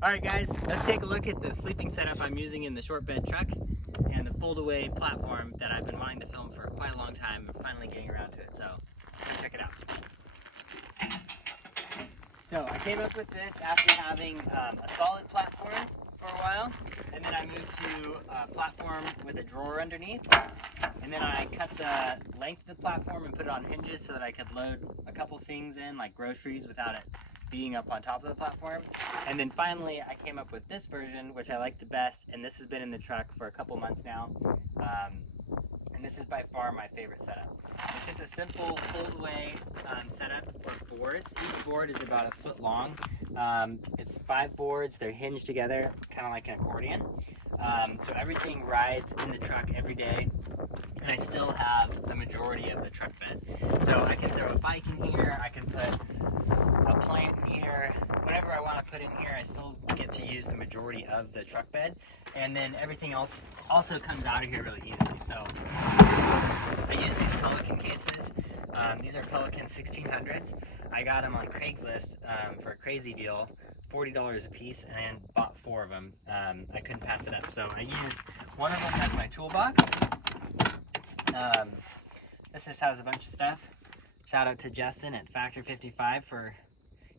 Alright guys, let's take a look at the sleeping setup I'm using in the short bed truck and the fold-away platform that I've been wanting to film for quite a long time. I'm finally getting around to it, so let's check it out. So I came up with this after having a solid platform for a while, and then I moved to a platform with a drawer underneath, and then I cut the length of the platform and put it on hinges so that I could load a couple things in, like groceries, without it being up on top of the platform. And then finally I came up with this version, which I like the best, and this has been in the truck for a couple months now. And this is by far my favorite setup. It's just a simple fold-away setup for boards. Each board is about 1 foot long. It's 5 boards, they're hinged together, kind of like an accordion. So everything rides in the truck every day, and I still have the majority of the truck bed. So I can throw a bike in here, I can put a plant in here, whatever I want to put in here, I still get to use the majority of the truck bed. And then everything else also comes out of here really easily. So I use these Pelican cases. These are Pelican 1600s. I got them on Craigslist for a crazy deal, $40 a piece, and bought 4 of them. I couldn't pass it up. So I use one of them as my toolbox. This just has a bunch of stuff. Shout out to Justin at Factor 55 for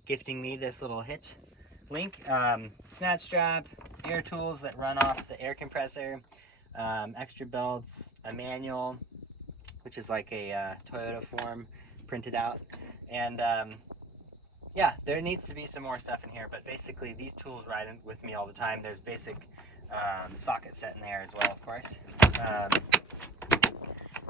gifting me this little hitch link. Snatch strap, air tools that run off the air compressor, extra belts, a manual, which is like a Toyota form printed out. And yeah, there needs to be some more stuff in here, but basically these tools ride with me all the time. There's basic socket set in there as well, of course.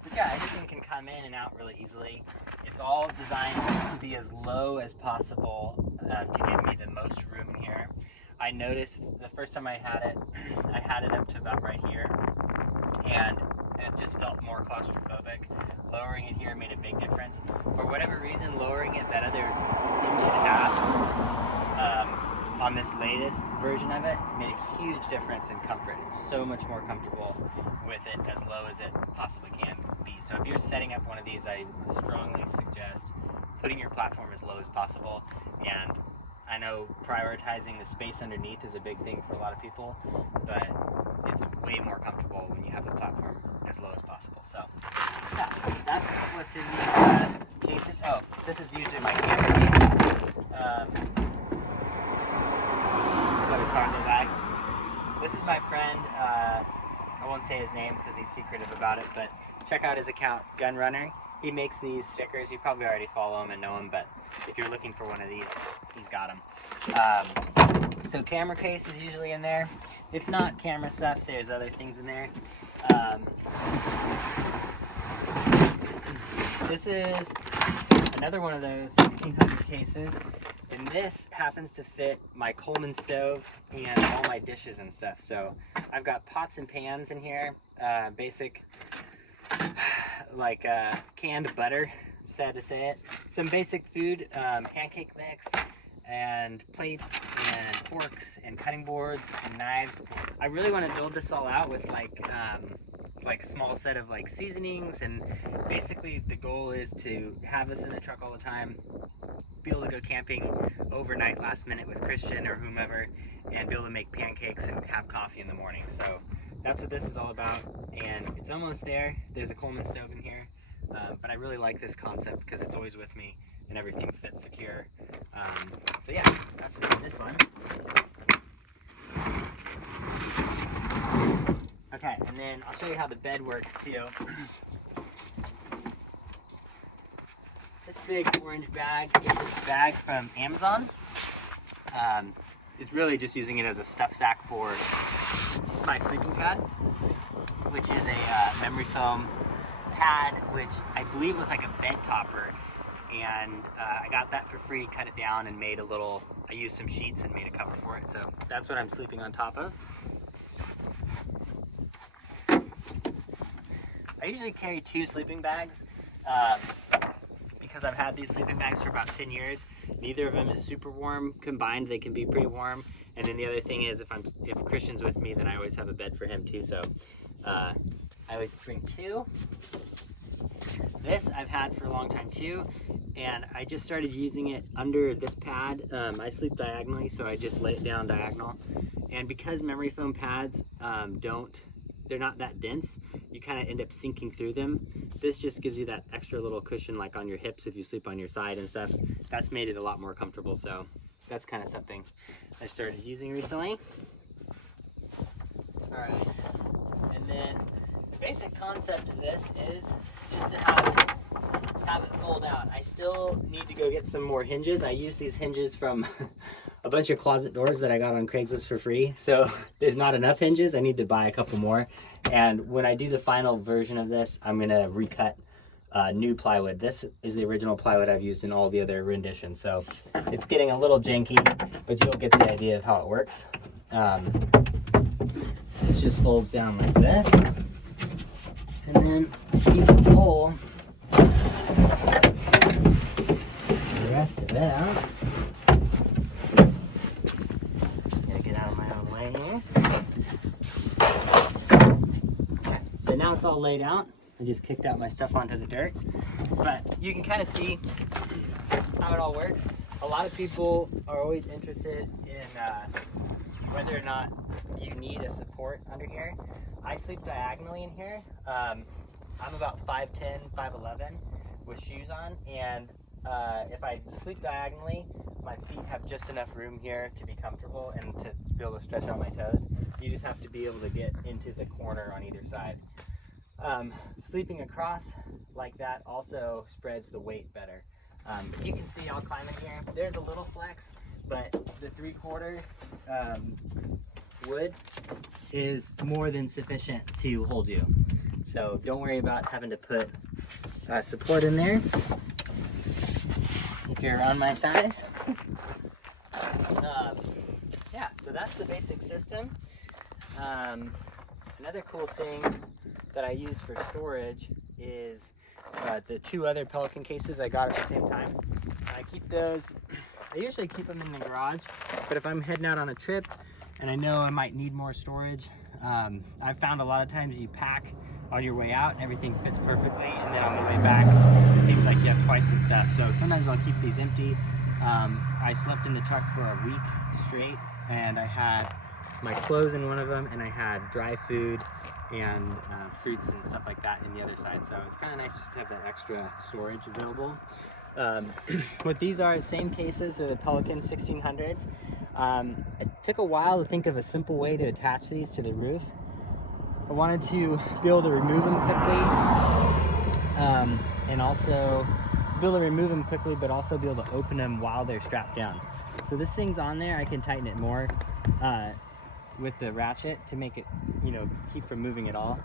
But yeah, everything can come in and out really easily. It's all designed to be as low as possible to give me the most room in here. I noticed the first time I had it up to about right here, and it just felt more claustrophobic. Lowering it here made a big difference. For whatever reason, lowering it that other inch and a half on this latest version of it made a huge difference in comfort. It's so much more comfortable with it as low as it possibly can be. So if you're setting up one of these, I strongly suggest putting your platform as low as possible. And I know prioritizing the space underneath is a big thing for a lot of people, but it's way more comfortable when you have the platform as low as possible. So yeah, that's what's in these cases. Oh, this is usually my camera case. Another cargo bag. This is my friend, I won't say his name because he's secretive about it, but check out his account, Gun Runner. He makes these stickers. You probably already follow him and know him, but if you're looking for one of these, he's got them. So camera case is usually in there. If not camera stuff, there's other things in there. This is another one of those 1600 cases, and this happens to fit my Coleman stove and all my dishes and stuff. So I've got pots and pans in here, basic like canned butter, sad to say it, some basic food, pancake mix, and plates and forks and cutting boards and knives. I really want to build this all out with like a small set of like seasonings, and basically the goal is to have this in the truck all the time, be able to go camping overnight last minute with Christian or whomever, and be able to make pancakes and have coffee in the morning. So that's what this is all about, and it's almost there. There's a Coleman stove in here, but I really like this concept because it's always with me and everything fits secure. So yeah, that's what's in this one. Okay, and then I'll show you how the bed works too. This big orange bag is this bag from Amazon. It's really just using it as a stuff sack for my sleeping pad, which is a memory foam pad, which I believe was like a bed topper. And I got that for free, cut it down, and made a little, I used some sheets and made a cover for it. So that's what I'm sleeping on top of. I usually carry 2 sleeping bags because I've had these sleeping bags for about 10 years. Neither of them is super warm. Combined, they can be pretty warm. And then the other thing is, if Christian's with me, then I always have a bed for him too. So I always bring 2. This I've had for a long time too, and I just started using it under this pad. I sleep diagonally, so I just lay it down diagonal. And because memory foam pads they're not that dense, you kind of end up sinking through them. This just gives you that extra little cushion like on your hips if you sleep on your side and stuff. That's made it a lot more comfortable, so that's kind of something I started using recently. All right, and then the basic concept of this is just to have it fold out. I still need to go get some more hinges. I use these hinges from a bunch of closet doors that I got on Craigslist for free. So there's not enough hinges. I need to buy a couple more. And when I do the final version of this, I'm gonna recut new plywood. This is the original plywood I've used in all the other renditions. So it's getting a little janky, but you'll get the idea of how it works. This just folds down like this. And then keep the pole, the rest of it out. Gotta get out of my own way here. Okay, so now it's all laid out. I just kicked out my stuff onto the dirt. But you can kind of see how it all works. A lot of people are always interested in whether or not you need a support under here. I sleep diagonally in here. I'm about 5'10", 5'11", with shoes on, and if I sleep diagonally, my feet have just enough room here to be comfortable and to be able to stretch out my toes. You just have to be able to get into the corner on either side. Sleeping across like that also spreads the weight better. You can see I'll climb in here. There's a little flex, but the 3/4 wood is more than sufficient to hold you. So don't worry about having to put support in there if you're around my size. Yeah, so that's the basic system. Another cool thing that I use for storage is the 2 other Pelican cases I got at the same time. I keep those, I usually keep them in the garage, but if I'm heading out on a trip and I know I might need more storage, I've found a lot of times you pack on your way out and everything fits perfectly, and then on the way back it seems like you have twice the stuff. So sometimes I'll keep these empty. I slept in the truck for a week straight, and I had my clothes in one of them, and I had dry food and fruits and stuff like that in the other side. So it's kind of nice just to have that extra storage available. What these are, same cases, they're the Pelican 1600s. It took a while to think of a simple way to attach these to the roof. I wanted to be able to remove them quickly, and also be able to remove them quickly, but also be able to open them while they're strapped down. So this thing's on there. I can tighten it more with the ratchet to make it, you know, keep from moving at all.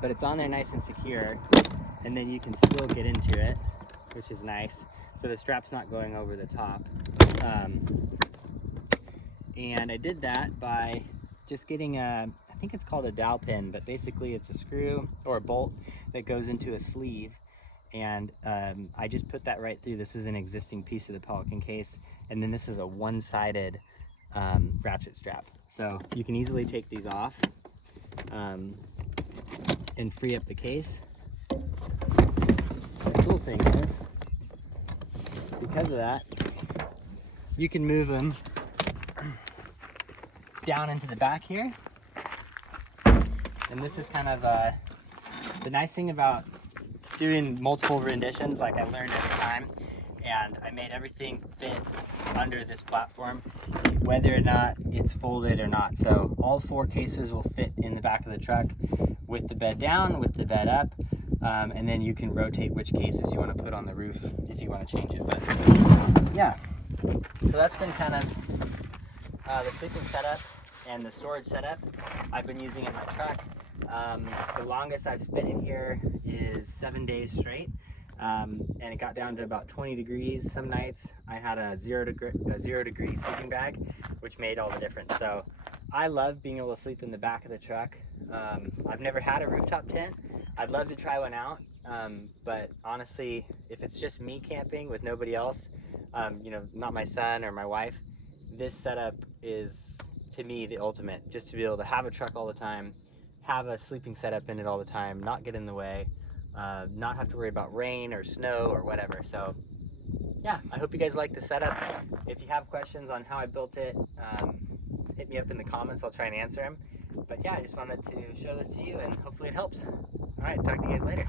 But it's on there nice and secure, and then you can still get into it, which is nice. So the strap's not going over the top. And I did that by just getting I think it's called a dowel pin, but basically it's a screw or a bolt that goes into a sleeve. And I just put that right through. This is an existing piece of the Pelican case. And then this is a one-sided ratchet strap. So you can easily take these off and free up the case. The cool thing is, because of that, you can move them down into the back here. And this is kind of the nice thing about doing multiple renditions, like I learned every time, and I made everything fit under this platform, whether or not it's folded or not. So all 4 cases will fit in the back of the truck with the bed down, with the bed up, and then you can rotate which cases you want to put on the roof if you want to change it. But yeah, so that's been kind of the sleeping setup and the storage setup I've been using in my truck. The longest I've spent in here is 7 days straight, and it got down to about 20 degrees. Some nights I had a 0 degree sleeping bag, which made all the difference. So I love being able to sleep in the back of the truck. I've never had a rooftop tent. I'd love to try one out, but honestly, if it's just me camping with nobody else, you know, not my son or my wife, this setup is, to me, the ultimate. Just to be able to have a truck all the time, have a sleeping setup in it all the time, not get in the way, not have to worry about rain or snow or whatever. So yeah, I hope you guys like the setup. If you have questions on how I built it, hit me up in the comments. I'll try and answer them. But yeah, I just wanted to show this to you, and hopefully it helps. All right, talk to you guys later.